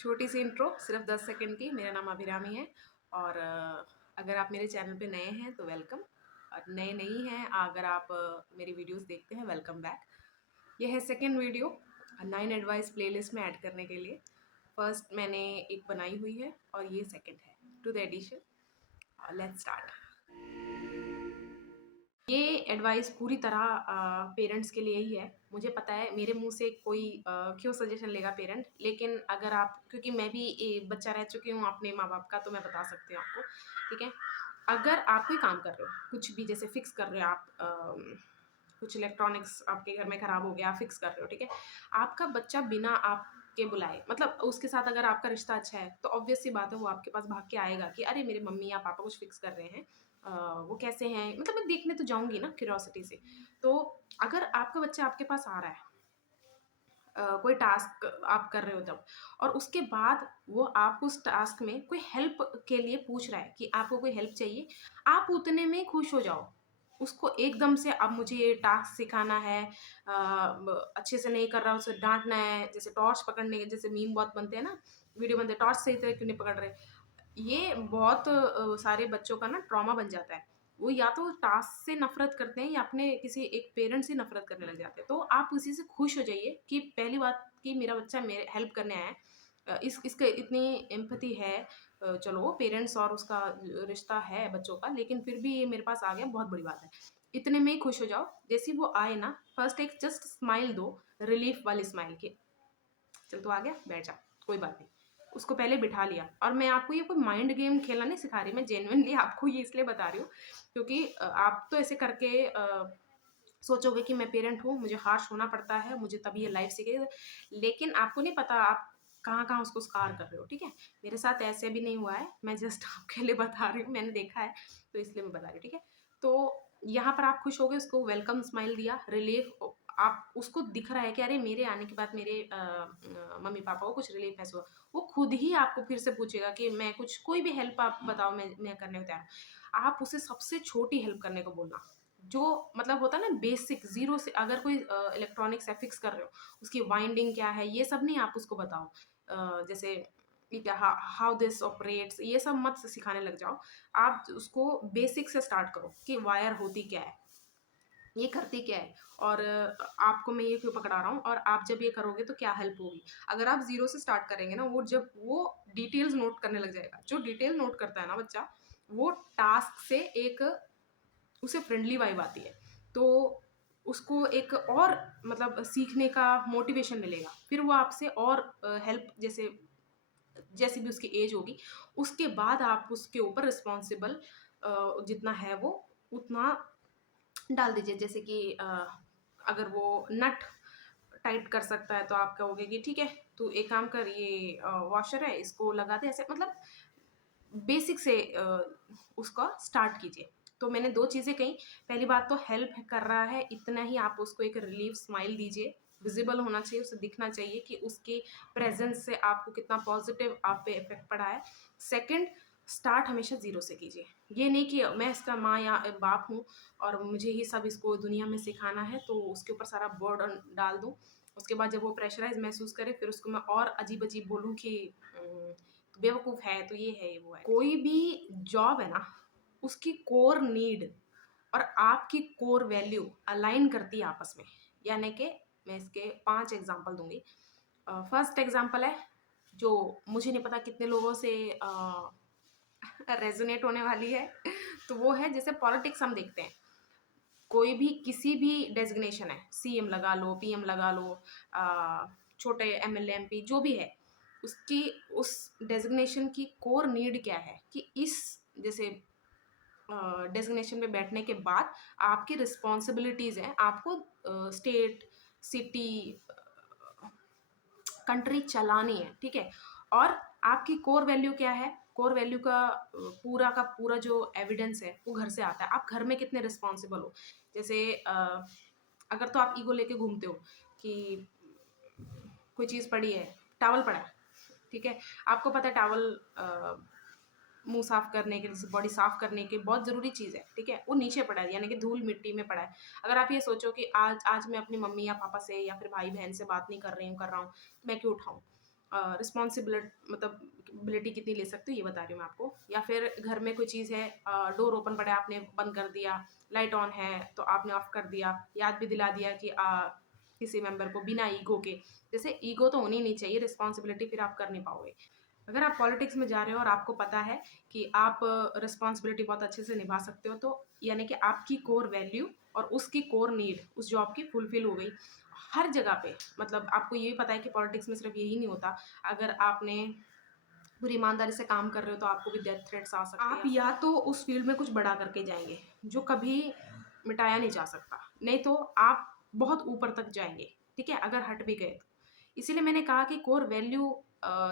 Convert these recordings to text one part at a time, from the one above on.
छोटी सी इंट्रो सिर्फ 10 सेकंड की। मेरा नाम अभिरामी है और अगर आप मेरे चैनल पे नए हैं तो वेलकम, और नए नहीं हैं अगर आप मेरी वीडियोस देखते हैं वेलकम बैक। ये है सेकंड वीडियो 9 एडवाइस प्लेलिस्ट में ऐड करने के लिए। फर्स्ट मैंने एक बनाई हुई है और ये सेकंड है to the edition. Let's start. ये एडवाइस पूरी तरह पेरेंट्स के लिए ही है। मुझे पता है मेरे मुंह से कोई क्यों सजेशन लेगा पेरेंट, लेकिन अगर आप, क्योंकि मैं भी बच्चा रह चुकी हूँ अपने माँ बाप का, तो मैं बता सकती हूँ आपको। ठीक है, अगर आप कोई काम कर रहे हो, कुछ भी जैसे फिक्स कर रहे हो आप, कुछ इलेक्ट्रॉनिक्स आपके घर में खराब हो गया, फिक्स कर रहे हो, ठीक है। आपका बच्चा बिना आपके बुलाए, मतलब उसके साथ अगर आपका रिश्ता अच्छा है तो ऑब्वियस सी बात है वो आपके पास भाग के आएगा कि अरे मेरे मम्मी या पापा कुछ फिक्स कर रहे हैं, वो कैसे हैं, मतलब मैं देखने तो जाऊंगी ना क्यूरियोसिटी से। तो अगर आपका बच्चा आपके पास आ रहा है, कोई टास्क आप कर रहे हो तब, और उसके बाद वो आप उस टास्क में कोई हेल्प के लिए पूछ रहा है कि आपको कोई हेल्प चाहिए, आप उतने में खुश हो जाओ। उसको एकदम से अब मुझे ये टास्क सिखाना है, अच्छे से नहीं कर रहा उसे डांटना है, जैसे टॉर्च पकड़ने के जैसे मीम बहुत बनते हैं ना, वीडियो बनते हैं, टॉर्च सही तरह क्यों नहीं पकड़ रहे। ये बहुत सारे बच्चों का ना ट्रॉमा बन जाता है। वो या तो टास्क से नफ़रत करते हैं या अपने किसी एक पेरेंट से नफ़रत करने लग जाते हैं। तो आप उसी से खुश हो जाइए कि पहली बात कि मेरा बच्चा मेरे हेल्प करने आया है। इसके इतनी एम्पैथी है। चलो पेरेंट्स और उसका रिश्ता है बच्चों का, लेकिन फिर भी ये मेरे पास आ गया, बहुत बड़ी बात है। इतने में ही खुश हो जाओ। जैसे ही वो आए ना, फर्स्ट एक जस्ट स्माइल दो, रिलीफ वाली स्माइल कि चल तू आ गया, बैठ जा, कोई बात नहीं। उसको पहले बिठा लिया। और मैं आपको ये कोई माइंड गेम खेलना नहीं सिखा रही, मैं जेन्युइनली आपको ये इसलिए बता रही हूँ क्योंकि आप तो ऐसे करके सोचोगे कि मैं पेरेंट हूँ, मुझे हार्श होना पड़ता है, मुझे तभी ये लाइफ सीखेगा, लेकिन आपको नहीं पता आप कहाँ कहाँ उसको स्कार कर रहे हो। ठीक है, मेरे साथ ऐसे भी नहीं हुआ है, मैं जस्ट आपके लिए बता रही हूँ, मैंने देखा है तो इसलिए मैं बता रही हूँ। ठीक है, तो यहाँ पर आप खुश हो गए, उसको वेलकम स्माइल दिया, रिलीफ, आप उसको दिख रहा है कि अरे मेरे आने के बाद मेरे मम्मी पापा को कुछ रिलीफ महसूस हुआ। वो खुद ही आपको फिर से पूछेगा कि मैं कुछ, कोई भी हेल्प आप बताओ, मैं करने को तैयार हूँ। आप उसे सबसे छोटी हेल्प करने को बोलना, जो मतलब होता है ना बेसिक, जीरो से। अगर कोई इलेक्ट्रॉनिक्स है फिक्स कर रहे हो, उसकी वाइंडिंग क्या है ये सब नहीं आप उसको बताओ। जैसे हाउ दिस ऑपरेट्स, ये सब मत सिखाने लग जाओ। आप उसको बेसिक से स्टार्ट करो कि वायर होती क्या है, ये करती क्या है, और आपको मैं ये क्यों पकड़ा रहा हूँ, और आप जब ये करोगे तो क्या हेल्प होगी। अगर आप जीरो से स्टार्ट करेंगे ना, वो जब वो डिटेल्स नोट करने लग जाएगा। जो डिटेल नोट करता है ना बच्चा, वो टास्क से एक उसे फ्रेंडली वाइब आती है, तो उसको एक और मतलब सीखने का मोटिवेशन मिलेगा। फिर वो आपसे और हेल्प, जैसे जैसी भी उसकी एज होगी, उसके बाद आप उसके ऊपर रिस्पॉन्सिबल जितना है वो उतना डाल दीजिए। जैसे कि अगर वो नट टाइट कर सकता है तो आप कहोगे कि ठीक है तू एक काम कर, ये वॉशर है इसको लगा दे, ऐसे मतलब बेसिक से उसका स्टार्ट कीजिए। तो मैंने 2 चीज़ें कही। पहली बात तो हेल्प कर रहा है, इतना ही आप उसको एक रिलीफ स्माइल दीजिए, विज़िबल होना चाहिए, उसे दिखना चाहिए कि उसके प्रेज़ेंस से आपको कितना पॉज़िटिव आप पे इफ़ेक्ट पड़ा है। सेकंड, स्टार्ट हमेशा ज़ीरो से कीजिए। ये नहीं कि मैं इसका माँ या बाप हूँ और मुझे ही सब इसको दुनिया में सिखाना है, तो उसके ऊपर सारा बर्डन डाल दूँ। उसके बाद जब वो प्रेशराइज़ महसूस करे, फिर उसको मैं और अजीब-अजीब बोलूँ कि तू बेवकूफ़ है, तो ये है, वो है। कोई भी जॉब है ना, उसकी कोर नीड और आपकी कोर वैल्यू अलाइन करती है आपस में। यानी कि मैं इसके 5 एग्ज़ाम्पल दूँगी। फर्स्ट एग्ज़ाम्पल है, जो मुझे नहीं पता कितने लोगों से रेज़ोनेट होने वाली है, तो वो है जैसे पॉलिटिक्स हम देखते हैं। कोई भी किसी भी डेज़िग्नेशन है, सीएम लगा लो, पीएम लगा लो, छोटे एमएलए, एमपी जो भी है, उसकी उस डेज़िग्नेशन की कोर नीड क्या है कि इस जैसे डेज़िग्नेशन में बैठने के बाद आपकी रिस्पॉन्सिबिलिटीज़ हैं, आपको स्टेट, सिटी, कंट्री चलानी है, ठीक है? और आपकी कोर वैल्यू क्या है? कोर वैल्यू का पूरा जो एविडेंस है, वो घर से आता है। आप घर में कितने रिस्पॉन्सिबल हो? जैसे अगर तो आप ईगो लेके घूमते हो कि कोई चीज़ पड़ी है, टॉवल पड़ा है, ठीक है? आपको पता है टॉवल मुँह साफ करने के, जैसे बॉडी साफ करने की बहुत ज़रूरी चीज़ है, ठीक है? वो नीचे पड़ा है, यानी कि धूल-मिट्टी में पड़ा है। अगर आप ये सोचो कि आज आज मैं अपनी मम्मी या पापा से या फिर भाई-बहन से बात नहीं कर रही हूँ, कर रहा हूँ, मैं क्यों उठाऊँ? रिस्पॉन्सिबिलिटी कितनी ले सकते हो ये बता रही हूँ मैं आपको। या फिर घर में कोई चीज़ है, डोर ओपन पड़ा है, आपने बंद कर दिया, लाइट ऑन है तो आपने ऑफ कर दिया, याद भी दिला दिया कि किसी मेंबर को बिना ईगो के। जैसे ईगो तो होनी नहीं चाहिए, रिस्पॉन्सिबिलिटी फिर आप कर नहीं पाओगे। अगर आप पॉलिटिक्स में जा रहे हो और आपको पता है कि आप रिस्पॉन्सिबिलिटी बहुत अच्छे से निभा सकते हो, तो यानी कि आपकी कोर वैल्यू और उसकी कोर नीड उस जॉब की फुलफिल हो गई हर जगह पे। मतलब आपको ये भी पता है कि पॉलिटिक्स में सिर्फ यही नहीं होता, अगर आपने पूरी ईमानदारी से काम कर रहे हो तो आपको भी डेथ थ्रेट्स आ सकते हैं। आप या तो उस फील्ड में कुछ बड़ा करके जाएंगे जो कभी मिटाया नहीं जा सकता, नहीं तो आप बहुत ऊपर तक जाएंगे, ठीक है, अगर हट भी गए तो। इसीलिए मैंने कहा कि कोर वैल्यू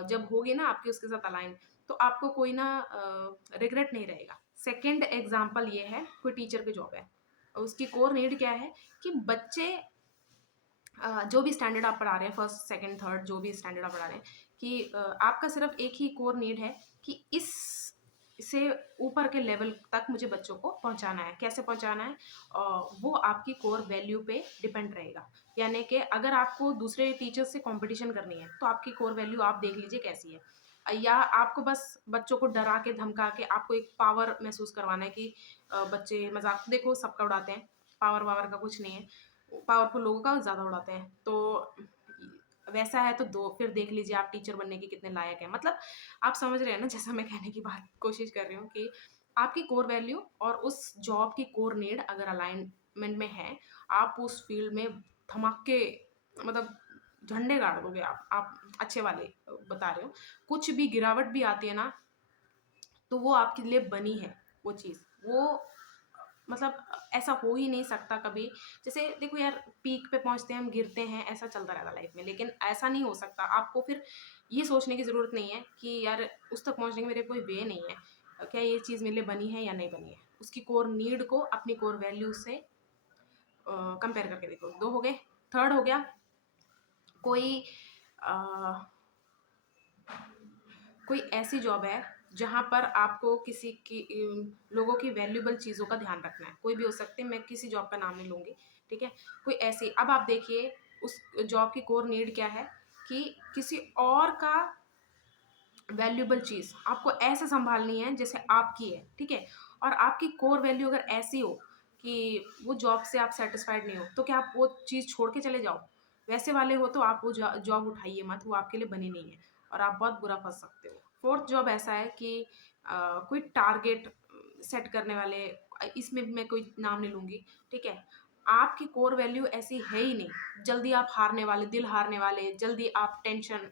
जब होगी ना आपकी उसके साथ अलाइन, तो आपको कोई ना रिग्रेट नहीं रहेगा। सेकेंड एग्जाम्पल ये है, कोई टीचर की जॉब है, उसकी कोर नीड क्या है कि बच्चे जो भी स्टैंडर्ड आप पढ़ा रहे हैं, फर्स्ट सेकंड थर्ड जो भी स्टैंडर्ड आप पढ़ा रहे हैं, कि आपका सिर्फ एक ही कोर नीड है कि इस से ऊपर के लेवल तक मुझे बच्चों को पहुंचाना है। कैसे पहुंचाना है, वो आपकी कोर वैल्यू पे डिपेंड रहेगा। यानी कि अगर आपको दूसरे टीचर्स से कंपटीशन करनी है तो आपकी कोर वैल्यू आप देख लीजिए कैसी है। या आपको बस बच्चों को डरा के धमका के आपको एक पावर महसूस करवाना है कि बच्चे मजाक देखो सबका उड़ाते हैं, पावर वावर का कुछ नहीं है, पावरफुल लोगों का ज़्यादा उड़ाते हैं। तो वैसा है तो दो फिर देख लीजिए आप टीचर बनने के कितने लायक हैं। मतलब आप समझ रहे हैं ना जैसा मैं कहने की बात कोशिश कर रही हूँ कि आपकी कोर वैल्यू और उस जॉब की कोर नीड अगर अलाइनमेंट में है, आप उस फील्ड में धमाके, मतलब झंडे गाड़ दोगे आप अच्छे वाले बता रहे हो। कुछ भी गिरावट भी आती है ना, तो वो आपके लिए बनी है वो चीज़, वो मतलब ऐसा हो ही नहीं सकता कभी। जैसे देखो यार, पीक पे पहुंचते हैं हम, गिरते हैं, ऐसा चलता रहेगा लाइफ में, लेकिन ऐसा नहीं हो सकता। आपको फिर ये सोचने की ज़रूरत नहीं है कि यार उस तक पहुंचने के मेरे कोई वे नहीं है, क्या ये चीज़ मेरे लिए बनी है या नहीं बनी है। उसकी कोर नीड को अपनी कोर वैल्यू से कंपेयर करके देखो। दो हो गए। थर्ड हो गया, कोई अ, कोई ऐसी जॉब है जहाँ पर आपको किसी की लोगों की वैल्यूबल चीज़ों का ध्यान रखना है। कोई भी हो सकते हैं, मैं किसी जॉब का नाम नहीं लूँगी, ठीक है। कोई ऐसी, अब आप देखिए उस जॉब की कोर नीड क्या है कि किसी और का वैल्यूबल चीज़ आपको ऐसे संभालनी है जैसे आपकी है, ठीक है। और आपकी कोर वैल्यू अगर ऐसी हो कि वो जॉब से आप सेटिस्फाइड नहीं हो, तो क्या आप वो चीज़ छोड़ के चले जाओ? वैसे वाले हो तो आप वो जॉब उठाइए मत, वो आपके लिए बनी नहीं है और आप बहुत बुरा फंस सकते हो। फोर्थ जॉब ऐसा है कि कोई टारगेट सेट करने वाले, इसमें भी मैं कोई नाम नहीं लूँगी, ठीक है। आपकी कोर वैल्यू ऐसी है ही नहीं, जल्दी आप हारने वाले, दिल हारने वाले, जल्दी आप टेंशन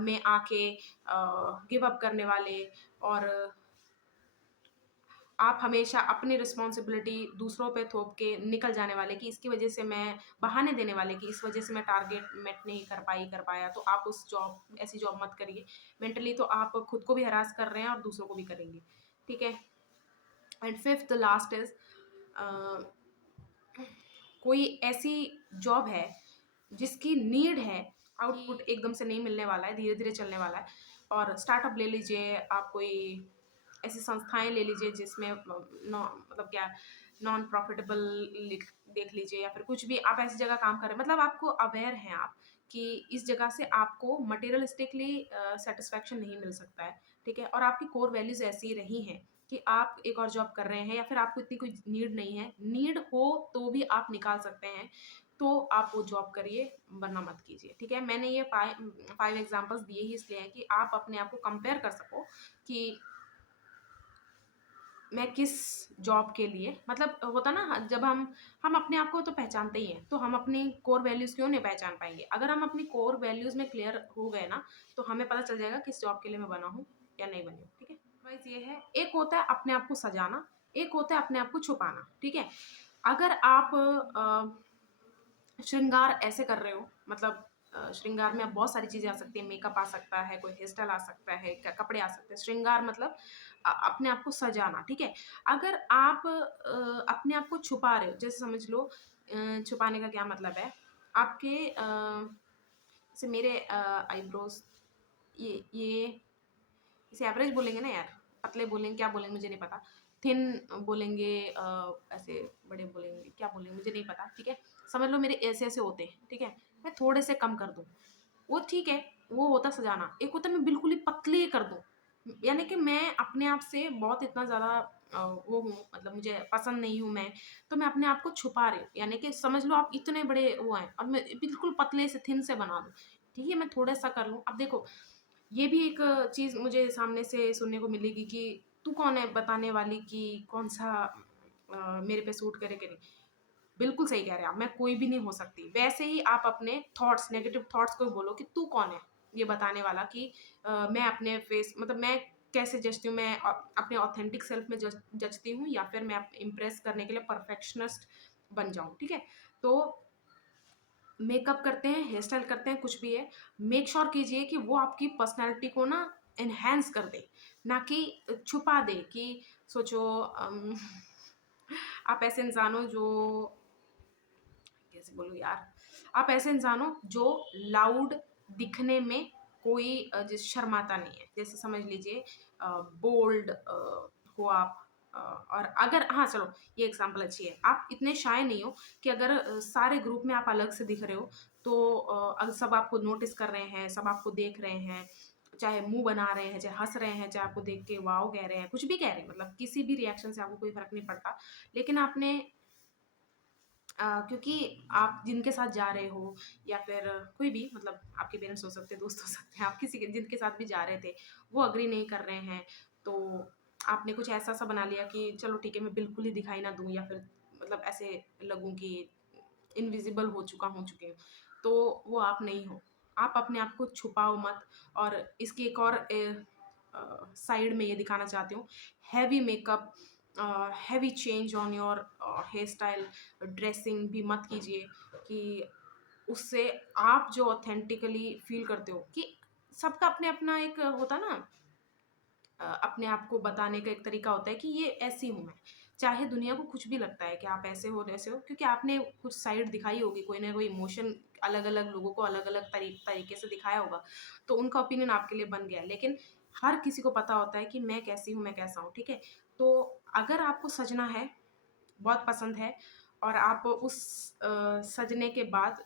में आके गिव अप करने वाले, और आप हमेशा अपनी रिस्पॉन्सिबिलिटी दूसरों पे थोप के निकल जाने वाले कि इसकी वजह से मैं, बहाने देने वाले कि इस वजह से मैं टारगेट मेट नहीं कर पाया, तो आप उस जॉब, ऐसी जॉब मत करिए। मेंटली तो आप खुद को भी हरास कर रहे हैं और दूसरों को भी करेंगे, ठीक है। एंड फिफ्थ लास्ट इज, कोई ऐसी जॉब है जिसकी नीड है, आउटपुट एकदम से नहीं मिलने वाला है, धीरे धीरे चलने वाला है। और स्टार्टअप ले लीजिए आप, कोई ऐसी संस्थाएं ले लीजिए जिसमें मतलब क्या, नॉन प्रॉफिटेबल देख लीजिए, या फिर कुछ भी आप ऐसी जगह काम कर रहे हैं, मतलब आपको अवेयर हैं आप कि इस जगह से आपको मटेरियलिस्टिकली सेटिस्फैक्शन नहीं मिल सकता है, ठीक है। और आपकी कोर वैल्यूज ऐसी रही हैं कि आप एक और जॉब कर रहे हैं, या फिर आपको इतनी कोई नीड नहीं है, नीड हो तो भी आप निकाल सकते हैं, तो आप वो जॉब करिए, वरना मत कीजिए, ठीक है। मैंने ये 5 एग्जांपल्स दिए ही इसलिए हैं कि आप अपने आप को कंपेयर कर सको कि मैं किस जॉब के लिए, मतलब होता ना, जब हम अपने आप को तो पहचानते ही हैं, तो हम अपनी कोर वैल्यूज़ क्यों नहीं पहचान पाएंगे। अगर हम अपनी कोर वैल्यूज़ में क्लियर हो गए ना, तो हमें पता चल जाएगा किस जॉब के लिए मैं बना हूँ या नहीं बनी हूँ, ठीक है। वाइज ये है, एक होता है अपने आप को सजाना, एक होता है अपने आप को छुपाना, ठीक है। अगर आप श्रृंगार ऐसे कर रहे हो, मतलब श्रृंगार में अब बहुत सारी चीज़ें आ सकती हैं, मेकअप आ सकता है, कोई हेयर स्टाइल आ सकता है, कपड़े आ सकते हैं। श्रृंगार मतलब अपने आप को सजाना, ठीक है। अगर आप अपने आप को छुपा रहे हो, जैसे समझ लो, छुपाने का क्या मतलब है, आपके जैसे मेरे आईब्रोज, ये इसे एवरेज बोलेंगे ना यार, पतले बोलेंगे, क्या बोलेंगे मुझे नहीं पता, थिन बोलेंगे, ऐसे बड़े बोलेंगे, क्या बोलेंगे मुझे नहीं पता, ठीक है। समझ लो मेरे ऐसे ऐसे होते हैं, ठीक है, मैं थोड़े से कम कर दूँ, वो ठीक है, वो होता सजाना, एक होता है मैं बिल्कुल ही पतले कर दूँ। यानी कि मैं अपने आप से बहुत इतना ज़्यादा वो हूँ, मतलब मुझे पसंद नहीं हूँ मैं, तो मैं अपने आप को छुपा रही हूँ। यानी कि समझ लो आप इतने बड़े वो हैं और मैं बिल्कुल पतले से थिन से बना दूँ, ठीक है? मैं थोड़ा-सा कर लूँ। अब देखो, ये भी एक चीज़ मुझे सामने से सुनने को मिलेगी कि तू कौन है बताने वाली कि कौन-सा मेरे पे सूट करे कि नहीं। बिल्कुल सही कह रहे हैं आप, मैं कोई भी नहीं हो सकती। वैसे ही आप अपने थॉट्स, नेगेटिव थॉट्स को बोलो कि तू कौन है ये बताने वाला कि मैं अपने फेस मतलब मैं कैसे जचती हूँ, मैं अपने ऑथेंटिक सेल्फ में जचती हूँ या फिर मैं इम्प्रेस करने के लिए परफेक्शनिस्ट बन जाऊँ, ठीक है? तो मेकअप करते हैं, हेयर स्टाइल करते हैं, कुछ भी है, मेक श्योर कीजिए कि वो आपकी पर्सनैलिटी को ना एनहांस कर दे, ना कि छुपा दे कि सोचो आप ऐसे इंसान हो जो कैसे बोलूँ यार, आप ऐसे इंसान हो जो लाउड दिखने में कोई जिस शर्माता नहीं है। जैसे समझ लीजिए बोल्ड हो आप और अगर हाँ, चलो ये एग्ज़ाम्पल अच्छी है। आप इतने शाय नहीं हो कि अगर सारे ग्रुप में आप अलग से दिख रहे हो तो सब आपको नोटिस कर रहे हैं, सब आपको देख रहे हैं, चाहे मुँह बना रहे हैं, चाहे हँस रहे हैं, चाहे आपको देख के वॉव कह रहे हैं, कुछ भी कह रहे हैं, मतलब किसी भी रिएक्शन से आपको कोई फ़र्क नहीं पड़ता। लेकिन आपने क्योंकि आप जिनके साथ जा रहे हो या फिर कोई भी मतलब आपके पेरेंट्स हो सकते हैं, दोस्त हो सकते हैं, आप किसी के जिनके साथ भी जा रहे थे, वो एग्री नहीं कर रहे हैं, तो आपने कुछ ऐसा-सा बना लिया कि चलो ठीक है, मैं बिल्कुल ही दिखाई ना दूँ या फिर मतलब ऐसे लगूँ कि इनविज़िबल हो चुकी हूँ, तो वो आप नहीं हो। आप अपने आप को छुपाओ मत और इसकी एक और साइड में ये दिखाना चाहती हूँ, heavy makeup heavy change on your hairstyle, dressing भी मत कीजिए कि उससे आप जो ऑथेंटिकली फ़ील करते हो कि सबका अपने-अपना एक होता है ना अपने आप को बताने का एक तरीका होता है कि ये ऐसी हूँ मैं। चाहे दुनिया को कुछ भी लगता है कि आप ऐसे हो, वैसे हो क्योंकि आपने कुछ साइड दिखाई होगी, कोई ना कोई इमोशन अलग-अलग लोगों को अलग-अलग तरीके से दिखाया होगा, तो उनका ओपिनियन आपके लिए बन गया। लेकिन हर किसी को पता होता है कि मैं कैसी हूँ, मैं कैसा हूँ, ठीक है? तो अगर आपको सजना है, बहुत पसंद है और आप उस सजने के बाद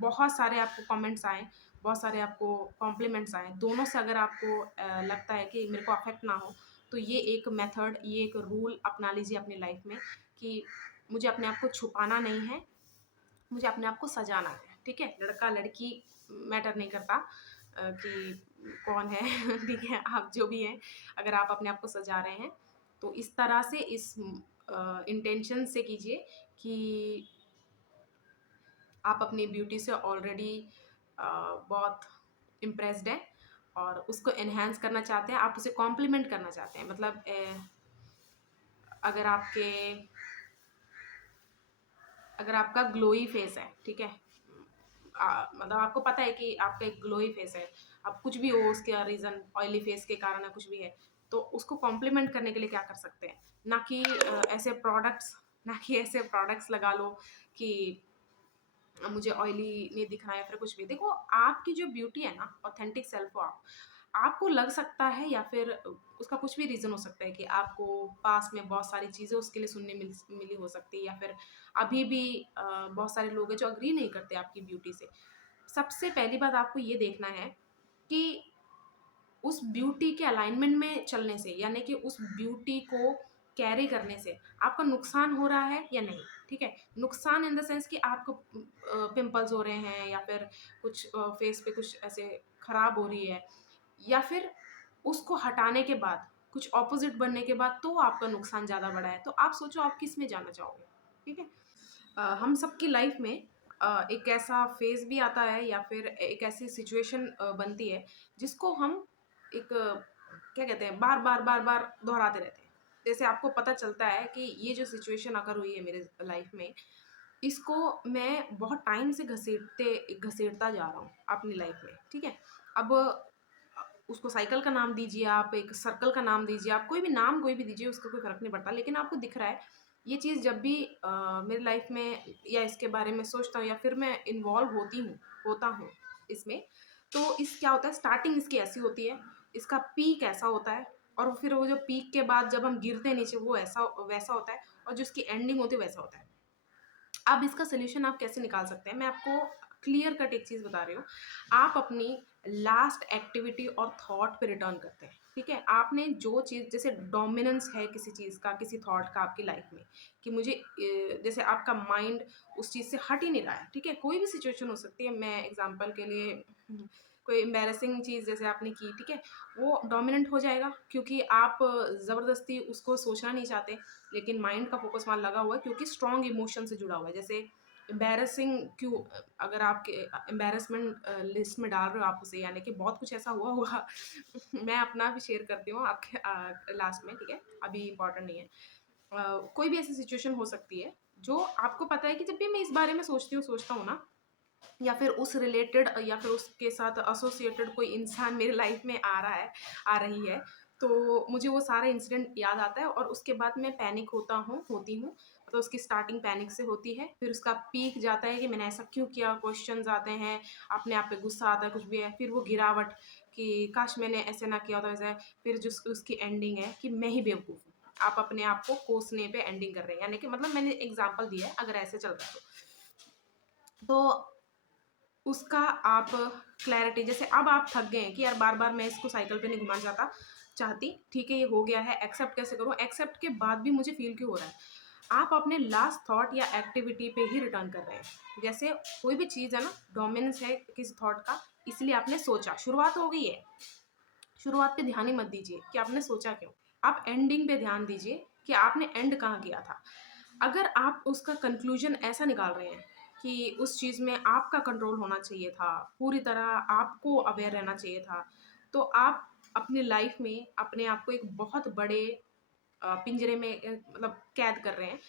बहुत सारे आपको कमेंट्स आएँ, बहुत सारे आपको कॉम्प्लीमेंट्स आएँ, दोनों से अगर आपको लगता है कि मेरे को अफ़ेक्ट ना हो, तो ये एक मेथड, ये एक रूल अपना लीजिए अपनी लाइफ़ में कि मुझे अपने आप को छुपाना नहीं है, मुझे अपने आप को सजाना है, ठीक है? लड़का-लड़की मैटर नहीं करता कि कौन है, ठीक है? आप जो भी हैं, अगर आप अपने आप को सजा रहे हैं, तो इस तरह से इस इंटेंशन से कीजिए कि आप अपनी ब्यूटी से ऑलरेडी बहुत इम्प्रेस्ड हैं और उसको एनहांस करना चाहते हैं, आप उसे कॉम्प्लीमेंट करना चाहते हैं। मतलब अगर आपके अगर आपका ग्लोई फेस है, ठीक है? मतलब आपको पता है कि आपका एक ग्लोई फेस है, अब कुछ भी हो उसका रीज़न ऑयली फेस के कारण है, कुछ भी है, तो उसको कॉम्प्लीमेंट करने के लिए क्या कर सकते हैं? ना कि ऐसे प्रोडक्ट्स लगा लो कि मुझे ऑयली नहीं दिखना है या फिर कुछ भी। देखो, आपकी जो ब्यूटी है ना, ऑथेंटिक सेल्फ हो आप, आपको लग सकता है या फिर उसका कुछ भी रीज़न हो सकता है कि आपको पास्ट में बहुत सारी चीज़ें उसके लिए सुनने मिली हो सकती है या फिर अभी भी बहुत सारे लोग हैं जो एग्री नहीं करते आपकी ब्यूटी से। सबसे पहली बात आपको ये देखना है कि उस ब्यूटी के अलाइनमेंट में चलने से यानी कि उस ब्यूटी को कैरी करने से आपका नुकसान हो रहा है या नहीं, ठीक है? नुकसान इन द सेंस कि आपको पिंपल्स हो रहे हैं या फिर कुछ फेस पे कुछ ऐसे खराब हो रही है या फिर उसको हटाने के बाद कुछ ऑपोज़िट बनने के बाद तो आपका नुकसान ज़्यादा बड़ा है। तो आप सोचो आप किस में जाना चाहोगे, ठीक है? हम सबकी लाइफ में एक ऐसा फेज़ भी आता है या फिर एक ऐसी सिचुएशन बनती है जिसको हम एक क्या कहते हैं बार-बार, बार-बार दोहराते रहते हैं। जैसे आपको पता चलता है कि ये जो सिचुएशन अगर हुई है मेरे लाइफ में, इसको मैं बहुत टाइम से घसीटता जा रहा हूँ अपनी लाइफ में, ठीक है? अब उसको साइकिल का नाम दीजिए आप, एक सर्कल का नाम दीजिए आप, कोई भी दीजिए उसका कोई फ़र्क नहीं पड़ता। लेकिन आपको दिख रहा है, ये चीज़ जब भी मेरी लाइफ में या इसके बारे में सोचता हूँ या फिर मैं इन्वॉल्व होता हूँ इसमें, तो इस क्या होता है स्टार्टिंग इसकी ऐसी होती है, इसका पीक ऐसा होता है और फिर वो जो पीक के बाद जब हम गिरते हैं नीचे वो ऐसा वैसा होता है और जो इसकी एंडिंग होती है वैसा होता है। अब इसका सॉल्यूशन आप कैसे निकाल सकते हैं? मैं आपको क्लियर कट एक चीज़ बता रही हूँ, आप अपनी लास्ट एक्टिविटी और थॉट पे रिटर्न करते हैं, ठीक है? आपने जो चीज़ जैसे डोमिनेंस है किसी चीज़ का, किसी थॉट का आपकी लाइफ में कि मुझे जैसे आपका माइंड उस चीज़ से हट ही नहीं रहा है, ठीक है? कोई भी सिचुएशन हो सकती है, मैं एग्ज़ाम्पल के लिए कोई एम्बैरेसिंग चीज़ जैसे आपने की, ठीक है? वो डोमिनेंट हो जाएगा क्योंकि आप ज़बरदस्ती उसको सोचना नहीं चाहते, लेकिन माइंड का फोकस वहाँ लगा हुआ है क्योंकि स्ट्रॉन्ग इमोशन से जुड़ा हुआ है। जैसे एम्बैरेसिंग क्यों अगर आपके एम्बैरेसमेंट लिस्ट में डाल रहे हो आप उसे, यानी कि बहुत कुछ ऐसा हुआ होगा मैं अपना भी शेयर करती हूँ आपके लास्ट में, ठीक है? अभी इम्पोर्टेंट नहीं है। कोई भी ऐसी सिचुएशन हो सकती है जो आपको पता है कि जब भी मैं इस बारे में सोचता हूँ ना, या फिर उस रिलेटेड या फिर उसके साथ एसोसिएटेड कोई इंसान मेरे लाइफ में आ रहा है, आ रही है, तो मुझे वो सारा इंसिडेंट याद आता है और उसके बाद मैं पैनिक होती हूँ। तो उसकी स्टार्टिंग पैनिक से होती है, फिर उसका पीक जाता है कि मैंने ऐसा क्यों किया, क्वेश्चंस आते हैं, अपने आप पे गुस्सा आता है, कुछ भी है, फिर वो गिरावट कि काश मैंने ऐसे ना किया होता वैसे, फिर जो उसकी एंडिंग है कि मैं ही बेवकूफ़ हूँ। आप अपने आप को कोसने पे एंडिंग कर रहे हैं, यानी कि मतलब मैंने एग्जाम्पल दिया है, अगर ऐसे चल रहा है तो उसका आप क्लैरिटी जैसे अब आप थक गए हैं कि यार बार-बार मैं इसको साइकिल पे नहीं घुमाना चाहती, ठीक है ये हो गया है, एक्सेप्ट कैसे करूँ? एक्सेप्ट के बाद भी मुझे फ़ील क्यों हो रहा है? आप अपने लास्ट थॉट या एक्टिविटी पे ही रिटर्न कर रहे हैं। जैसे कोई भी चीज़ है ना, डोमिनेंस है किसी थॉट का, इसलिए आपने सोचा, शुरुआत हो गई है। शुरुआत पे ध्यान ही मत दीजिए कि आपने सोचा क्यों? आप एंडिंग पे ध्यान दीजिए कि आपने एंड कहाँ किया था। अगर आप उसका कंक्लूजन ऐसा निकाल रहे हैं कि उस चीज़ में आपका कंट्रोल होना चाहिए था, पूरी तरह आपको अवेयर रहना चाहिए था, तो आप अपनी लाइफ में अपने आप को एक बहुत बड़े पिंजरे में मतलब कैद कर रहे हैं।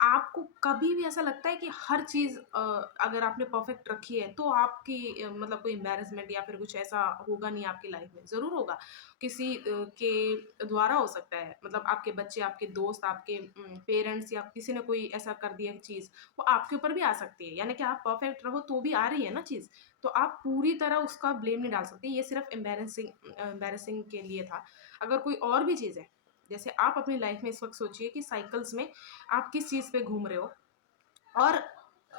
आपको कभी भी ऐसा लगता है कि हर चीज़ अगर आपने परफेक्ट रखी है तो आपकी मतलब कोई एम्बैरेसमेंट या फिर कुछ ऐसा होगा नहीं आपकी लाइफ में, ज़रूर होगा। किसी के द्वारा हो सकता है, मतलब आपके बच्चे, आपके दोस्त, आपके पेरेंट्स या किसी ने कोई ऐसा कर दिया चीज़, वो आपके ऊपर भी आ सकती है। यानी कि आप परफेक्ट रहो तो भी आ रही है ना चीज़, तो आप पूरी तरह उसका ब्लेम नहीं डाल सकते। ये सिर्फ़ एम्बैरेसिंग के लिए था। अगर कोई और भी चीज़ है, जैसे आप अपनी लाइफ में इस वक़्त सोचिए कि साइकिल्स में आप किस चीज़ पे घूम रहे हो और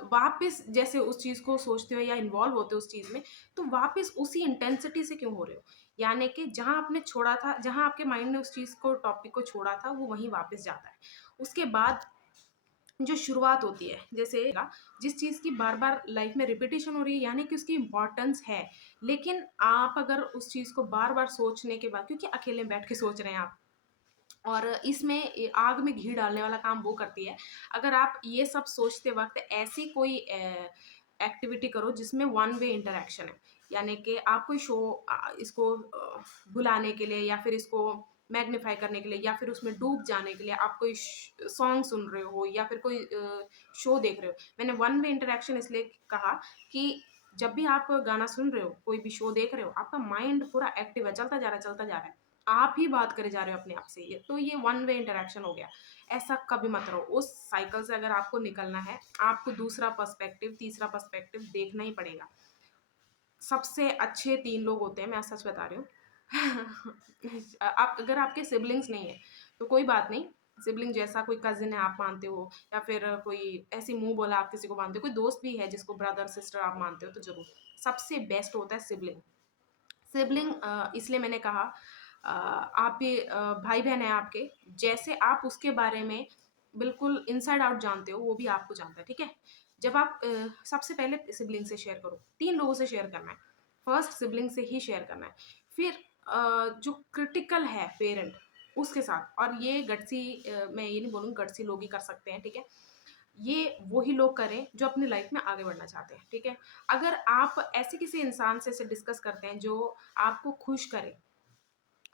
वापस जैसे उस चीज़ को सोचते हो या इन्वॉल्व होते हो उस चीज़ में, तो वापस उसी इंटेंसिटी से क्यों हो रहे हो? यानी कि जहाँ आपने छोड़ा था, जहाँ आपके माइंड ने उस चीज़ को टॉपिक को छोड़ा था, वो वहीं वापस जाता है। उसके बाद जो शुरुआत होती है, जैसे जिस चीज़ की बार-बार लाइफ में रिपिटिशन हो रही है, यानी कि उसकी इम्पोर्टेंस है, लेकिन आप अगर उस चीज़ को बार-बार सोचने के बाद, क्योंकि अकेले में बैठ के सोच रहे हैं आप, और इसमें आग में घी डालने वाला काम वो करती है। अगर आप ये सब सोचते वक़्त ऐसी कोई एक्टिविटी करो जिसमें वन वे इंटरैक्शन है, यानी कि आप कोई शो इसको भुलाने के लिए या फिर इसको मैग्नीफाई करने के लिए या फिर उसमें डूब जाने के लिए आप कोई सॉन्ग सुन रहे हो या फिर कोई शो देख रहे हो। मैंने वन वे इंटरैक्शन इसलिए कहा कि जब भी आप गाना सुन रहे हो, कोई भी शो देख रहे हो, आपका माइंड पूरा एक्टिव है, चलता जा रहा है, चलता जा रहा है। आप ही बात करे जा रहे हो अपने आप से, तो ये वन वे इंटरेक्शन हो गया। ऐसा कभी मत रहो। उस साइकिल से अगर आपको निकलना है, आपको दूसरा पर्सपेक्टिव, तीसरा पर्सपेक्टिव देखना ही पड़ेगा। सबसे अच्छे 3 लोग होते हैं, मैं सच बता रही हूँ। आप अगर आपके सिबलिंग्स नहीं है तो कोई बात नहीं, सिबलिंग जैसा कोई कजिन है आप मानते हो या फिर कोई ऐसी मुंह बोला आप किसी को मानते हो, कोई दोस्त भी है जिसको ब्रदर सिस्टर आप मानते हो, तो जरूर सबसे बेस्ट होता है सिबलिंग। सिबलिंग इसलिए मैंने कहा आप भी भाई-बहन हैं आपके, जैसे आप उसके बारे में बिल्कुल इनसाइड आउट जानते हो, वो भी आपको जानता है, ठीक है? जब आप सबसे पहले सिबलिंग से शेयर करो, 3 लोगों से शेयर करना है। फर्स्ट सिबलिंग से ही शेयर करना है। फिर जो क्रिटिकल है पेरेंट, उसके साथ, और ये गट्सी मैं ये नहीं बोलूँगी गट्सी लोग ही कर सकते हैं, ठीक है? ये वही लोग करें जो अपनी लाइफ में आगे बढ़ना चाहते हैं, ठीक है? अगर आप ऐसे किसी इंसान से इसे डिस्कस करते हैं जो आपको खुश करे,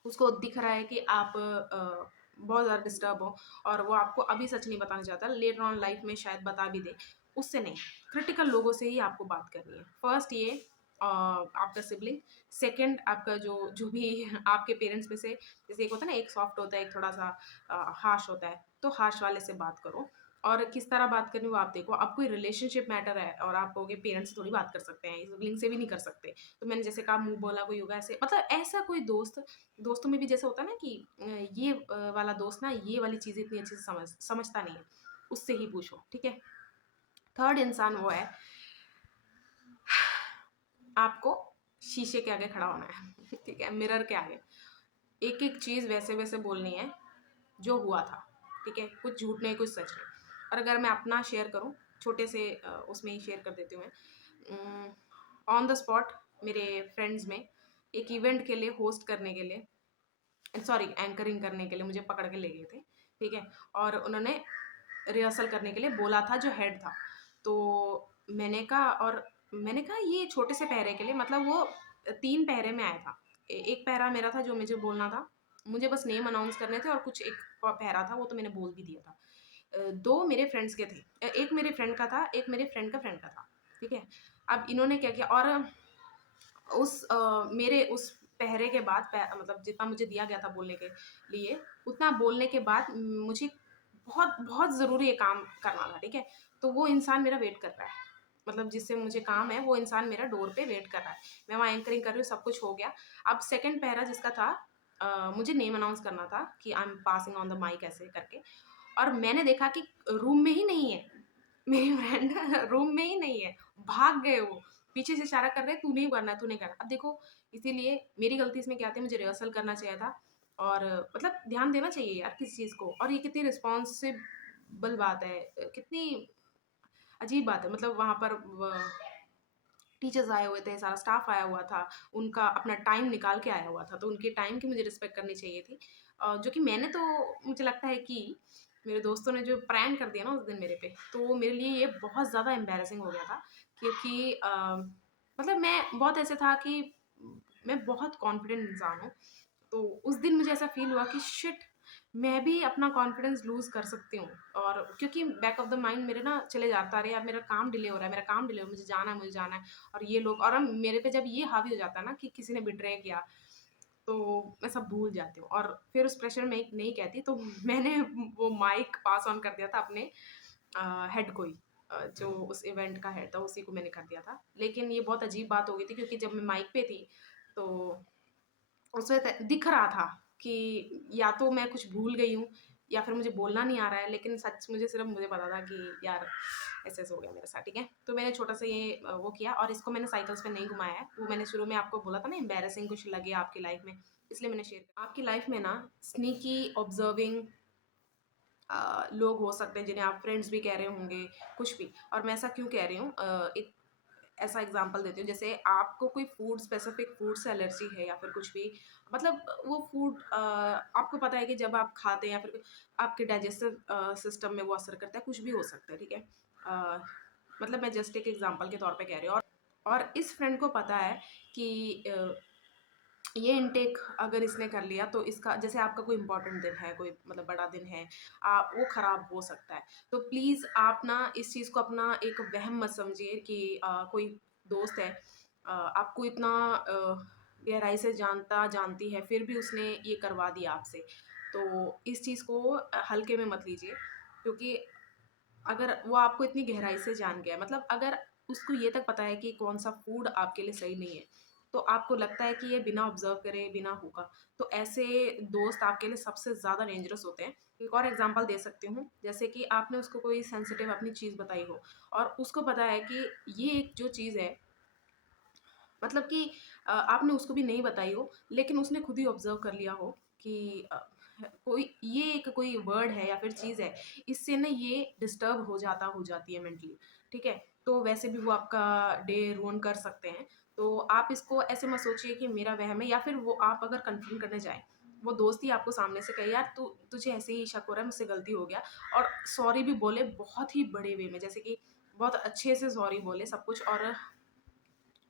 उसको दिख रहा है कि आप बहुत ज़्यादा डिस्टर्ब हो और वो आपको अभी सच नहीं बताना चाहता, लेटर ऑन लाइफ में शायद बता भी दे, उससे नहीं, क्रिटिकल लोगों से ही आपको बात करनी है। फर्स्ट ये आपका सिबलिंग, सेकंड आपका जो जो भी आपके पेरेंट्स में से, जैसे एक होता है ना, एक सॉफ्ट होता है, एक थोड़ा-सा हार्श होता है, तो हार्श वाले से बात करो। और किस तरह बात करनी वो आप देखो। अब कोई रिलेशनशिप मैटर है और आप कहोगे पेरेंट्स से थोड़ी बात कर सकते हैं, सिबलिंग से भी नहीं कर सकते। तो मैंने जैसे कहा मुँह बोला कोई होगा ऐसे, मतलब ऐसा कोई दोस्त, दोस्तों में भी जैसे होता है ना कि ये वाला दोस्त ना ये वाली चीज़ें इतनी अच्छे से समझता नहीं है, उससे ही पूछो, ठीक है? थर्ड इंसान वो है आपको शीशे के आगे खड़ा होना है ठीक है, मिरर के आगे। एक-एक चीज़ वैसे-वैसे बोलनी है जो हुआ था, ठीक है? कुछ झूठ नहीं, कुछ सच नहीं। और अगर मैं अपना शेयर करूँ, छोटे से उसमें ही शेयर कर देती हूँ मैं। ऑन द स्पॉट मेरे फ्रेंड्स में एक इवेंट के लिए होस्ट करने के लिए, सॉरी, एंकरिंग करने के लिए मुझे पकड़ के ले गए थे, ठीक है? और उन्होंने रिहर्सल करने के लिए बोला था जो हेड था। तो मैंने कहा ये छोटे से पहरे के लिए, मतलब वो 3 पहरे में आया था। एक पहरा मेरा था जो मुझे बोलना था, मुझे बस नेम अनाउंस करने थे, और कुछ एक पहरा था वो तो मैंने बोल भी दिया था। 2 मेरे फ्रेंड्स के थे। एक मेरे फ्रेंड का था, एक मेरे फ्रेंड का फ्रेंड का था, ठीक है? अब इन्होंने क्या किया, और मेरे उस पहरे के बाद मतलब जितना मुझे दिया गया था बोलने के लिए, उतना बोलने के बाद मुझे बहुत बहुत ज़रूरी ये काम करना था, ठीक है? तो वो इंसान मेरा वेट कर रहा है, मतलब जिससे मुझे काम है वो इंसान मेरा डोर पे वेट कर रहा है। मैं वहाँ एंकरिंग कर रही हूँ, सब कुछ हो गया। अब सेकंड पहरा जिसका था, मुझे नेम अनाउंस करना था कि I am passing on the mic ऐसे करके, और मैंने देखा कि रूम में ही नहीं है, मेरी फ्रेंड रूम में ही नहीं है, भाग गए वो। पीछे से इशारा कर रहे हैं, तू नहीं करना, तू नहीं करना। अब देखो, इसीलिए मेरी गलती इसमें क्या थी, मुझे रिहर्सल करना चाहिए था, और मतलब ध्यान देना चाहिए यार किसी चीज़ को। और ये कितनी रिस्पॉन्सिबल बात है, कितनी अजीब बात है। मतलब वहाँ पर टीचर्स आए हुए थे, सारा स्टाफ आया हुआ था, उनका अपना टाइम निकाल के आया हुआ था, तो उनके टाइम की मुझे रिस्पेक्ट करनी चाहिए थी। जो कि मैंने तो, मुझे लगता है कि मेरे दोस्तों ने जो प्रैंक कर दिया ना उस दिन मेरे पे, तो वो मेरे लिए ये बहुत ज़्यादा एम्बैरेसिंग हो गया था। क्योंकि मतलब मैं बहुत ऐसे था कि मैं बहुत कॉन्फिडेंट इंसान हूँ, तो उस दिन मुझे ऐसा फ़ील हुआ कि शिट! मैं भी अपना कॉन्फिडेंस लूज़ कर सकती हूँ। और क्योंकि बैक ऑफ द माइंड मेरे ना चले जाता है, अरे यार मेरा काम डिले हो रहा है, मेरा काम डिले हो, मुझे जाना है, मुझे जाना है। और ये लोग, और अब मेरे पे जब ये हावी हो जाता है ना कि किसी ने बिट्रे किया, तो मैं सब भूल जाती हूँ, और फिर उस प्रेशर में नहीं कहती, तो मैंने वो माइक पास ऑन कर दिया था अपने हेड को ही, जो उस इवेंट का हेड था उसी को मैंने कर दिया था। लेकिन ये बहुत अजीब बात हो गई थी, क्योंकि जब मैं माइक पे थी, तो उसमें दिख रहा था कि या तो मैं कुछ भूल गई हूँ, या फिर मुझे बोलना नहीं आ रहा है, लेकिन सच मुझे पता था कि यार ऐसे-ऐसे हो गया मेरे साथ, ठीक है? तो मैंने छोटा-सा ये वो किया, और इसको मैंने साइकिल्स पे नहीं घुमाया है। वो मैंने शुरू में आपको बोला था ना, एम्बैरेसिंग कुछ लगे आपकी लाइफ में, इसलिए मैंने शेयर किया। आपकी लाइफ में ना स्नीकी ऑब्जर्विंग लोग हो सकते हैं, जिन्हें आप फ्रेंड्स भी कह रहे होंगे, कुछ भी। और मैं ऐसा क्यों कह रही हूँ, एक ऐसा एग्जांपल देती हूँ, जैसे आपको कोई फूड, स्पेसिफिक फूड से एलर्जी है, या फिर कुछ भी, मतलब वो फूड आपको पता है कि जब आप खाते हैं, या फिर आपके डाइजेस्टिव सिस्टम में वो असर करता है, कुछ भी हो सकता है, ठीक है? अ, मतलब मैं जस्ट एक एग्जांपल के तौर पे कह रही हूँ। और इस फ्रेंड को पता है कि ये इनटेक अगर इसने कर लिया, तो इसका, जैसे आपका कोई इंपॉर्टेंट दिन है, कोई मतलब बड़ा दिन है, वो खराब हो सकता है। तो प्लीज़ आप ना इस चीज़ को अपना एक वहम मत समझिए कि कोई दोस्त है, आपको इतना गहराई से जानती है, फिर भी उसने ये करवा दिया आपसे। तो इस चीज़ को हल्के में मत लीजिए, क्योंकि अगर वो आपको इतनी गहराई से जान गया है, मतलब अगर उसको ये तक पता है कि कौन-सा फूड आपके लिए सही नहीं है, तो आपको लगता है कि ये बिना ऑब्ज़र्व करे, बिना होगा, तो ऐसे दोस्त आपके लिए सबसे ज़्यादा डेंजरस होते हैं। एक और एग्ज़ाम्पल दे सकती हूँ, जैसे कि आपने उसको कोई सेंसिटिव अपनी चीज़ बताई हो, और उसको पता है कि ये एक जो चीज़ है, मतलब कि आपने उसको भी नहीं बताई हो, लेकिन उसने खुद ही ऑब्ज़र्व कर लिया हो कि कोई ये एक कोई वर्ड है या फिर चीज़ है, इससे ना ये डिस्टर्ब हो जाती है मेंटली, ठीक है? तो वैसे भी वो आपका डे रूइन कर सकते हैं। तो आप इसको ऐसे मत सोचिए कि मेरा वहम है, या फिर वो आप अगर कन्फ्रंट करने जाएँ, वो दोस्त ही आपको सामने से कहे, यार तुझे ऐसे ही शक हो रहा है, मुझसे गलती हो गया, और सॉरी भी बोले बहुत ही बड़े वे में, जैसे कि बहुत अच्छे से सॉरी बोले सब कुछ, और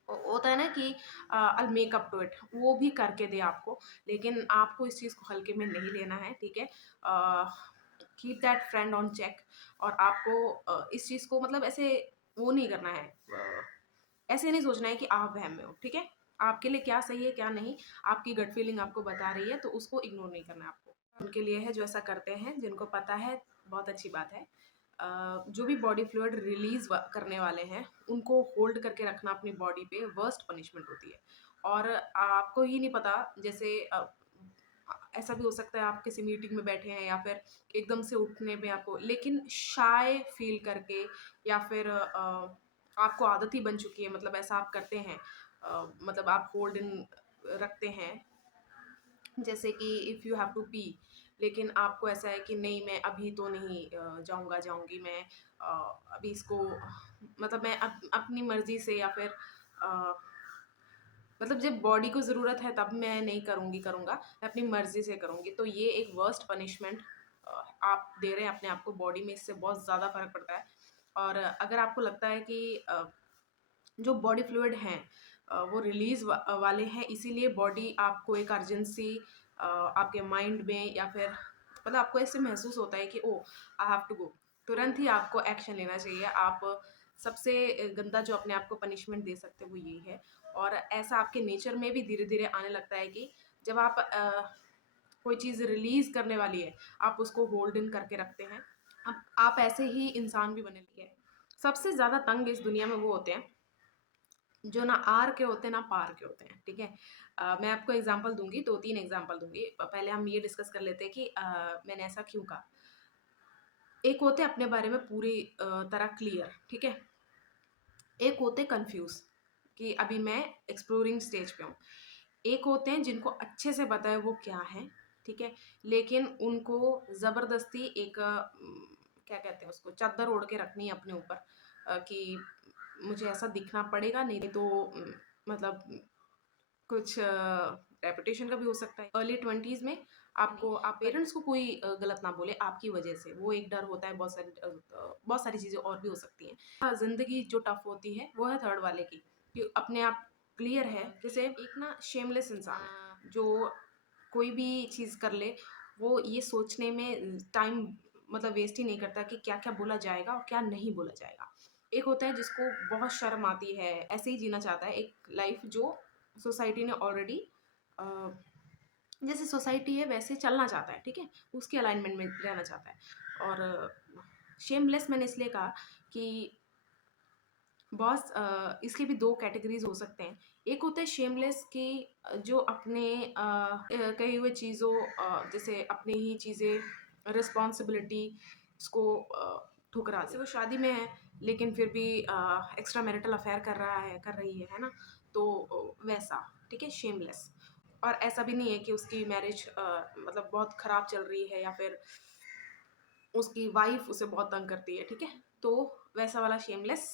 होता है ना कि I will make up to it, वो भी करके दे आपको। लेकिन आपको इस चीज़ को हल्के में नहीं लेना है, ठीक है? Keep that friend on check, और आपको इस चीज़ को मतलब ऐसे वो नहीं करना है, ऐसे नहीं सोचना है कि आप वहम में हो, ठीक है? आपके लिए क्या सही है, क्या नहीं, आपकी गट फीलिंग आपको बता रही है, तो उसको इग्नोर नहीं करना है आपको। उनके लिए है जो ऐसा करते हैं, जिनको पता है, बहुत अच्छी बात है। जो भी बॉडी फ्लूइड रिलीज़ करने वाले हैं, उनको होल्ड करके रखना अपनी बॉडी पे वर्स्ट पनिशमेंट होती है। और आपको ही नहीं पता, जैसे ऐसा भी हो सकता है आप किसी मीटिंग में बैठे हैं, या फिर एकदम से उठने पे आपको, लेकिन शाय फील करके, या फिर आपको आदत ही बन चुकी है, मतलब ऐसा आप करते हैं, मतलब आप होल्ड इन रखते हैं, जैसे कि if you have to pee, लेकिन आपको ऐसा है कि नहीं मैं अभी तो नहीं जाऊँगा जाऊँगी मैं अभी इसको मतलब मैं अपनी मर्ज़ी से या फिर अ, मतलब जब बॉडी को ज़रूरत है तब मैं नहीं करूँगा, मैं अपनी मर्ज़ी से करूँगी। तो ये एक वर्स्ट पनिशमेंट आप दे रहे हैं अपने आप को बॉडी में, इससे बहुत ज़्यादा फ़र्क पड़ता है। और अगर आपको लगता है कि जो बॉडी फ्लूइड हैं वो रिलीज़ वाले हैं, इसीलिए बॉडी आपको एक अर्जेंसी आपके माइंड में या फिर मतलब आपको ऐसे महसूस होता है कि ओह! आई हैव टू गो, तुरंत ही आपको एक्शन लेना चाहिए। आप सबसे गंदा जो अपने आप को पनिशमेंट दे सकते हो वो यही है। और ऐसा आपके नेचर में भी धीरे-धीरे आने लगता है कि जब आप कोई चीज़ रिलीज़ करने वाली है, आप उसको होल्ड इन करके रखते हैं। अब आप ऐसे ही इंसान भी बने रहिए। सबसे ज़्यादा तंग इस दुनिया में वो होते हैं जो ना आर के होते हैं ना पार के होते हैं, ठीक है? मैं आपको एग्ज़ाम्पल दूँगी, 2-3 एग्ज़ाम्पल दूँगी। पहले हम ये डिस्कस कर लेते हैं कि मैंने ऐसा क्यों कहा। एक होते हैं अपने बारे में पूरी तरह क्लियर, ठीक है? एक होते हैं कन्फ्यूज़ कि अभी मैं एक्सप्लोरिंग स्टेज पे हूँ। एक होते हैं जिनको अच्छे से पता है वो क्या है, ठीक है? लेकिन उनको ज़बरदस्ती एक क्या कहते हैं उसको चद्दर ओढ़ के रखनी है अपने ऊपर कि मुझे ऐसा दिखना पड़ेगा नहीं तो मतलब कुछ रेपुटेशन का भी हो सकता है। अर्ली 20s में आपको आप पेरेंट्स को कोई गलत ना बोले आपकी वजह से, वो एक डर होता है। बहुत सारी चीज़ें और भी हो सकती हैं। ज़िंदगी जो टफ होती है वो है थर्ड वाले की, कि अपने आप क्लियर है। जैसे एक ना शेमलेस इंसान है जो कोई भी चीज़ कर ले, वो ये सोचने में टाइम मतलब वेस्ट ही नहीं करता कि क्या-क्या बोला जाएगा और क्या नहीं बोला जाएगा। एक होता है जिसको बहुत शर्म आती है, ऐसे ही जीना चाहता है एक लाइफ़ जो सोसाइटी ने ऑलरेडी अ, जैसे सोसाइटी है वैसे चलना चाहता है, ठीक है? उसके अलाइनमेंट में रहना चाहता है। और शेमलेस मैंने इसलिए कहा कि इसके भी 2 कैटेगरीज़ हो सकते हैं। एक होता है शेमलेस कि जो अपने कही हुए चीज़ों जैसे अपनी ही चीज़ें रिस्पॉन्सिबिलिटी इसको ठुकरा दे। जैसे वो शादी में है लेकिन फिर भी एक्स्ट्रा मैरिटल अफ़ेयर कर रही है ना? तो वैसा, ठीक है? शेमलेस। और ऐसा भी नहीं है कि उसकी मैरिज मतलब बहुत ख़राब चल रही है या फिर उसकी वाइफ़ उसे बहुत तंग करती है, ठीक है? तो वैसा वाला शेमलेस,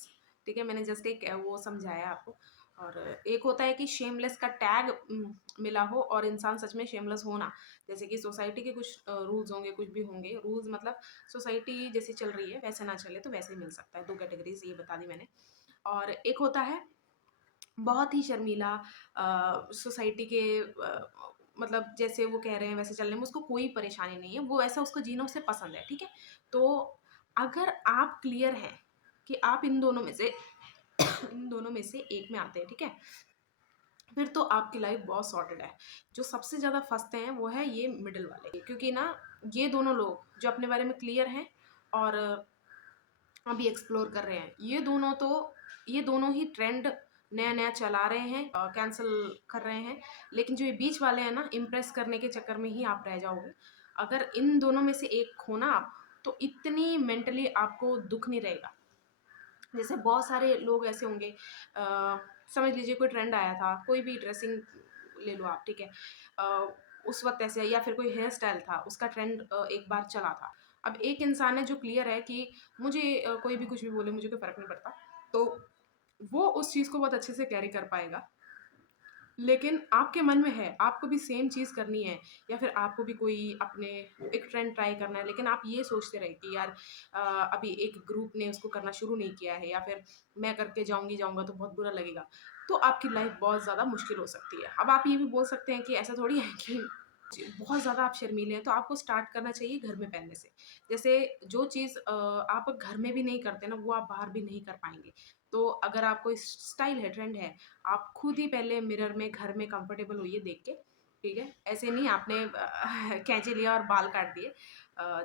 ठीक है? मैंने जस्ट एक वो समझाया आपको। और एक होता है कि शेमलेस का टैग मिला हो और इंसान सच में शेमलेस हो ना। जैसे कि सोसाइटी के कुछ रूल्स होंगे, कुछ भी होंगे। रूल्स मतलब सोसाइटी जैसे चल रही है वैसे ना चले तो वैसे ही मिल सकता है। 2 कैटेगरीज़ ये बता दी मैंने। और एक होता है बहुत ही शर्मीला सोसाइटी के मतलब जैसे वो कह रहे हैं वैसे चलने में उसको कोई परेशानी नहीं है, वो ऐसा उसको जीना उसे पसंद है, ठीक है? तो अगर आप क्लियर हैं कि आप इन दोनों में से इन दोनों में से एक में आते हैं, ठीक है? फिर तो आपकी लाइफ बहुत सॉर्टेड है। जो सबसे ज़्यादा फँसते हैं वो है ये मिडल वाले, क्योंकि ना ये दोनों लोग जो अपने बारे में क्लियर हैं और अभी एक्सप्लोर कर रहे हैं, ये दोनों ही ट्रेंड नया-नया चला रहे हैं, कैंसल कर रहे हैं। लेकिन जो ये बीच वाले हैं ना, इम्प्रेस करने के चक्कर में ही आप रह जाओगे। अगर इन दोनों में से एक हो ना आप, तो इतनी मेंटली आपको दुःख नहीं रहेगा। जैसे बहुत सारे लोग ऐसे होंगे समझ लीजिए कोई ट्रेंड आया था, कोई भी ड्रेसिंग ले लो आप, ठीक है? उस वक़्त ऐसे या फिर कोई हेयर स्टाइल था, उसका ट्रेंड एक बार चला था। अब एक इंसान है जो क्लियर है कि मुझे कोई भी कुछ भी बोले, मुझे कोई फ़र्क नहीं पड़ता, तो वो उस चीज़ को बहुत अच्छे से कैरी कर पाएगा। लेकिन आपके मन में है, आपको भी सेम चीज़ करनी है या फिर आपको भी कोई अपने एक ट्रेंड ट्राई करना है, लेकिन आप ये सोचते रहे कि यार अभी एक ग्रुप ने उसको करना शुरू नहीं किया है या फिर मैं करके जाऊँगा तो बहुत बुरा लगेगा। तो आपकी लाइफ़ बहुत ज़्यादा मुश्किल हो सकती है। अब आप ये भी बोल सकते हैं कि ऐसा थोड़ी है कि बहुत ज़्यादा आप शर्मीले हैं, तो आपको स्टार्ट करना चाहिए घर में पहनने से। जैसे जो चीज़ आप घर में भी नहीं करते ना, वो आप बाहर भी नहीं कर पाएँगे। तो अगर आपको स्टाइल है, ट्रेंड है, आप खुद ही पहले मिरर में घर में कंफर्टेबल होइए देख के, ठीक है? ऐसे नहीं आपने कैंची लिया और बाल काट दिए।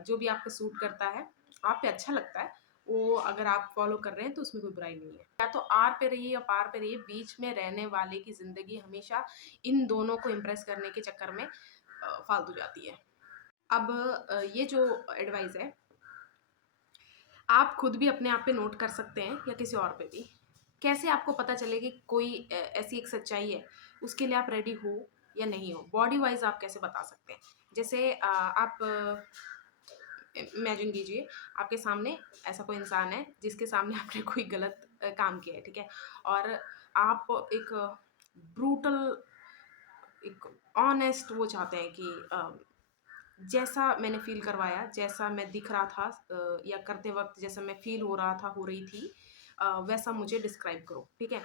जो भी आपको सूट करता है, आप पे अच्छा लगता है, वो अगर आप फ़ॉलो कर रहे हैं तो उसमें कोई बुराई नहीं है। या तो आर पे रहिए या पार पे रहिए, बीच में रहने वाले की ज़िंदगी हमेशा इन दोनों को इम्प्रेस करने के चक्कर में फालतू जाती है। अब ये जो एडवाइस है, आप खुद भी अपने आप पे नोट कर सकते हैं या किसी और पे भी, कैसे आपको पता चले कि कोई ऐसी एक सच्चाई है, उसके लिए आप रेडी हो या नहीं हो? बॉडी वाइज़ आप कैसे बता सकते हैं? जैसे आप इमेजिन कीजिए आपके सामने ऐसा कोई इंसान है जिसके सामने आपने कोई गलत काम किया है, ठीक है? और आप एक ब्रूटल, एक ऑनेस्ट वो चाहते हैं कि जैसा मैंने फ़ील करवाया, जैसा मैं दिख रहा था या करते वक़्त जैसा मैं फ़ील हो रहा था, हो रही थी, वैसा मुझे डिस्क्राइब करो, ठीक है?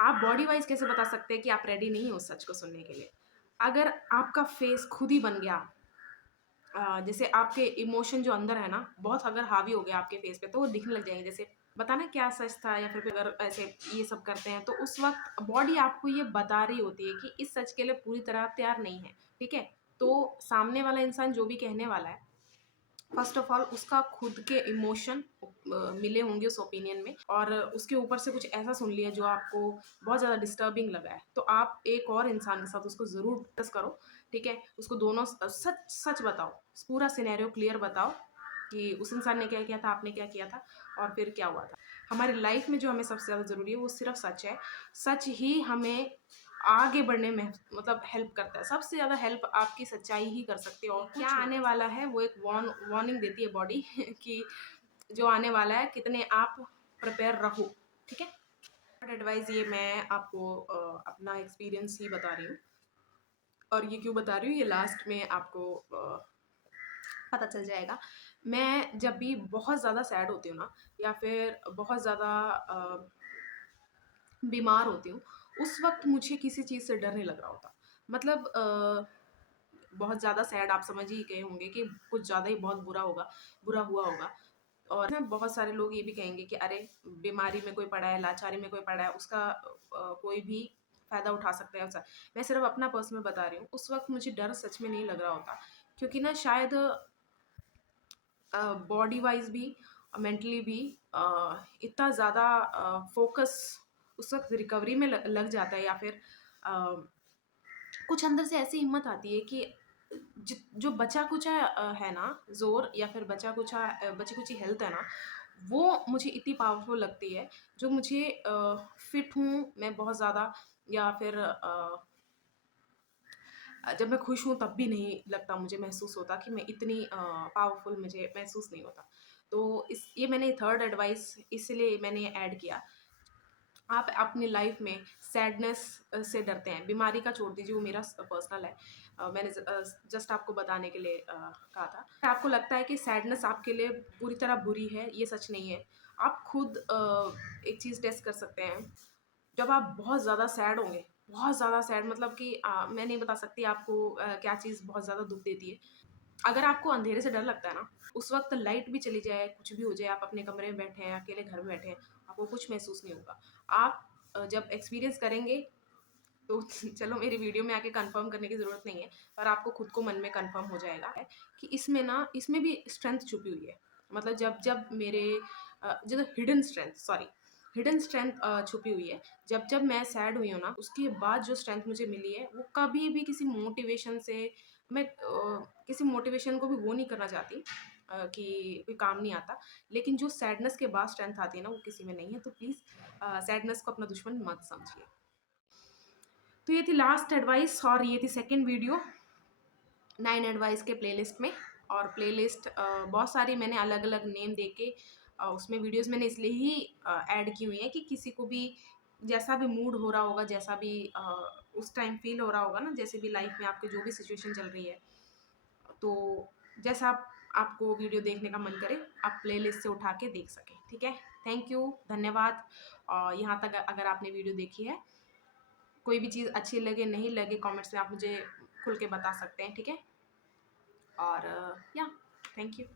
आप बॉडी वाइज़ कैसे बता सकते हैं कि आप रेडी नहीं हो उस सच को सुनने के लिए? अगर आपका फेस खुद ही बन गया, जैसे आपके इमोशन जो अंदर है ना, बहुत अगर हावी हो गया आपके फेस पे, तो वो दिखने लग जाएँगे। जैसे बताना क्या सच था, या फिर अगर ऐसे ये सब करते हैं, तो उस वक़्त बॉडी आपको ये बता रही होती है कि इस सच के लिए पूरी तरह आप तैयार नहीं हैं, ठीक है? तो सामने वाला इंसान जो भी कहने वाला है, फर्स्ट ऑफ ऑल उसका खुद के इमोशन मिले होंगे उस ओपिनियन में, और उसके ऊपर से कुछ ऐसा सुन लिया जो आपको बहुत ज़्यादा डिस्टर्बिंग लगा है, तो आप एक और इंसान के साथ उसको ज़रूर डिस्कस करो, ठीक है? उसको दोनों सच सच बताओ, पूरा सिनेरियो क्लियर बताओ कि उस इंसान ने क्या किया था, आपने क्या किया था, और फिर क्या हुआ था। हमारी लाइफ में जो हमें सबसे ज़्यादा ज़रूरी है वो सिर्फ सच है। सच ही हमें आगे बढ़ने में मतलब हेल्प करता है। सबसे ज़्यादा हेल्प आपकी सच्चाई ही कर सकती है, और क्या आने वाला है वो एक वार्निंग देती है बॉडी कि जो आने वाला है कितने आप प्रिपेयर रहो, ठीक है? एडवाइस ये मैं आपको अपना एक्सपीरियंस ही बता रही हूँ, और ये क्यों बता रही हूँ ये लास्ट में आपको पता चल जाएगा। मैं जब भी बहुत ज़्यादा सैड होती हूँ ना, या फिर बहुत ज़्यादा बीमार होती हूँ, उस वक़्त मुझे किसी चीज़ से डर नहीं लग रहा होता। मतलब बहुत ज़्यादा सैड आप समझ ही गए होंगे कि कुछ ज़्यादा ही बहुत बुरा हुआ होगा। और ना बहुत सारे लोग ये भी कहेंगे कि अरे! बीमारी में कोई पड़ा है, लाचारी में कोई पड़ा है, उसका कोई भी फ़ायदा उठा सकता है ऐसा। मैं सिर्फ़ अपना पर्सनल बता रही हूँ, उस वक़्त मुझे डर सच में नहीं लग रहा होता। क्योंकि ना शायद बॉडी वाइज़ भी, मेंटली भी इतना ज़्यादा फ़ोकस उस वक़्त रिकवरी में लग जाता है, या फिर अ, कुछ अंदर से ऐसी हिम्मत आती है कि जो बचा-कुचा है ना ज़ोर, या फिर बची-कुची हेल्थ है ना, वो मुझे इतनी पावरफुल लगती है, जो मुझे फिट हूँ मैं बहुत ज़्यादा, या फिर जब मैं खुश हूँ तब भी नहीं लगता, मुझे महसूस होता कि मैं इतनी पावरफुल, मुझे महसूस नहीं होता। तो इस ये मैंने थर्ड एडवाइस इसलिए मैंने ऐड किया। आप अपनी लाइफ में सैडनेस से डरते हैं, बीमारी का छोड़ दीजिए, वो मेरा पर्सनल है। मैंने जस्ट आपको बताने के लिए कहा था। आपको लगता है कि सैडनेस आपके लिए पूरी तरह बुरी है, ये सच नहीं है। आप खुद एक चीज़ टेस्ट कर सकते हैं। जब आप बहुत ज़्यादा सैड होंगे, बहुत ज़्यादा सैड, मतलब कि मैं नहीं बता सकती आपको क्या चीज़ बहुत ज़्यादा दुःख देती है। अगर आपको अंधेरे से डर लगता है ना, उस वक़्त लाइट भी चली जाए, कुछ भी हो जाए, आप अपने कमरे में बैठे हैं, अकेले घर में बैठे हैं, आपको कुछ महसूस नहीं होगा। आप जब एक्सपीरियंस करेंगे, तो चलो मेरी वीडियो में आके कन्फर्म करने की ज़रूरत नहीं है, पर आपको खुद को मन में कन्फर्म हो जाएगा कि इसमें भी स्ट्रेंथ छुपी हुई है। मतलब जब मेरे जो हिडन स्ट्रेंथ छुपी हुई है। जब मैं सैड हुई हूँ ना, उसके बाद जो स्ट्रेंथ मुझे मिली है, वो कभी भी किसी मोटिवेशन से, मैं किसी मोटिवेशन को भी वो नहीं करना चाहती कि कोई काम नहीं आता। लेकिन जो सैडनेस के बाद स्ट्रेंथ आती है ना, वो किसी में नहीं है। तो प्लीज़ सैडनेस को अपना दुश्मन मत समझिए। तो ये थी लास्ट एडवाइस, और ये थी सेकंड वीडियो 9 एडवाइस के प्लेलिस्ट में। और प्लेलिस्ट बहुत सारी मैंने अलग-अलग नेम दे के उसमें वीडियोज़ मैंने इसलिए ही ऐड की हुई हैं कि किसी को भी जैसा भी मूड हो रहा होगा, जैसा भी उस टाइम फ़ील हो रहा होगा ना, जैसे भी लाइफ़ में आपकी जो भी सिचुएशन चल रही है, तो जैसा आपको वीडियो देखने का मन करे, आप प्लेलिस्ट से उठा के देख सकें, ठीक है? थैंक यू, धन्यवाद। और यहाँ तक अगर आपने वीडियो देखी है, कोई भी चीज़ अच्छी लगे, नहीं लगे, कमेंट्स में आप मुझे खुल के बता सकते हैं, ठीक है? और या थैंक यू।